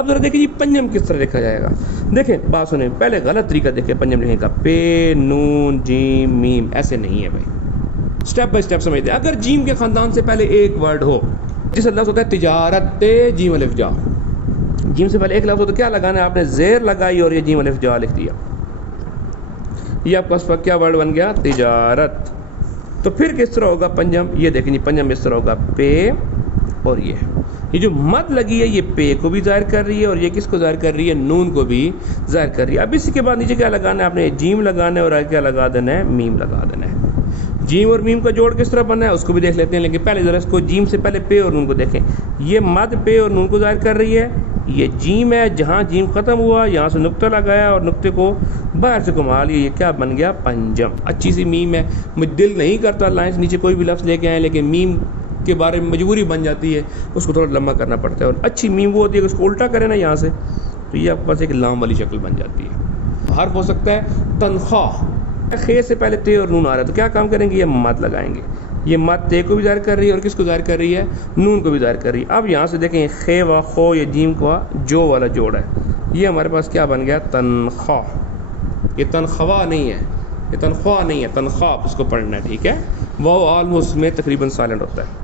اب ذرا دیکھیں جی پنجم کس طرح لکھا جائے گا. دیکھیں بات سنیں، پہلے غلط طریقہ دیکھیں پنجم لکھنے کا، پے نون جیم میم، ایسے نہیں ہے بھائی. اسٹیپ بائی اسٹیپ سمجھتے ہیں. اگر جیم کے خاندان سے پہلے ایک ورڈ ہو، جیسے لفظ ہوتا ہے تجارت، جیم الف جا. جیم سے پہلے ایک لفظ ہو تو کیا لگانا ہے آپ نے؟ زیر لگائی اور یہ جیم الف جا لکھ دیا. یہ آپ کا اس وقت کیا ورڈ بن گیا؟ تجارت. تو پھر کس طرح ہوگا پنجم؟ یہ دیکھیں جی پنجم اس طرح ہوگا، پے اور یہ جو مد لگی ہے یہ پے کو بھی ظاہر کر رہی ہے اور یہ کس کو ظاہر کر رہی ہے؟ نون کو بھی ظاہر کر رہی ہے. اب اسی کے بعد نیچے کیا لگانا ہے آپ نے؟ جیم لگانا ہے اور آگے کیا لگا دینا ہے؟ میم لگا دینا ہے. جیم اور میم کا جوڑ کس طرح بننا ہے اس کو بھی دیکھ لیتے ہیں، لیکن پہلے ذرا اس کو جیم سے پہلے پے اور نون کو دیکھیں. یہ مد پے اور نون کو ظاہر کر رہی ہے. یہ جیم ہے، جہاں جیم ختم ہوا یہاں سے نقطہ لگایا اور نقطے کو باہر سے گھما لیا، یہ کیا بن گیا؟ پنجم. اچھی سی میم ہے. مجھے دل نہیں کرتا لائن سے نیچے کوئی بھی لفظ لے کے آئیں، لیکن میم کے بارے میں مجبوری بن جاتی ہے، اس کو تھوڑا لمبا کرنا پڑتا ہے. اور اچھی میم وہ ہوتی ہے کہ اس کو الٹا کرے نا یہاں سے، تو یہ آپ کے پاس ایک لام والی شکل بن جاتی ہے. حرف ہو سکتا ہے تنخواہ، خے سے پہلے تے اور نون آ رہا ہے تو کیا کام کریں گے؟ یہ مد لگائیں گے. یہ مد تے کو بھی ظاہر کر رہی ہے اور کس کو ظاہر کر رہی ہے؟ نون کو بھی ظاہر کر رہی ہے. اب یہاں سے دیکھیں خے و خو، یہ جیم کا جو والا جوڑ ہے، یہ ہمارے پاس کیا بن گیا؟ تنخواہ. یہ تنخواہ نہیں ہے، یہ تنخواہ نہیں ہے، تنخواہ اس کو پڑھنا ہے. ٹھیک ہے. وہ آلموسٹ میں تقریباً سائلنٹ ہوتا ہے.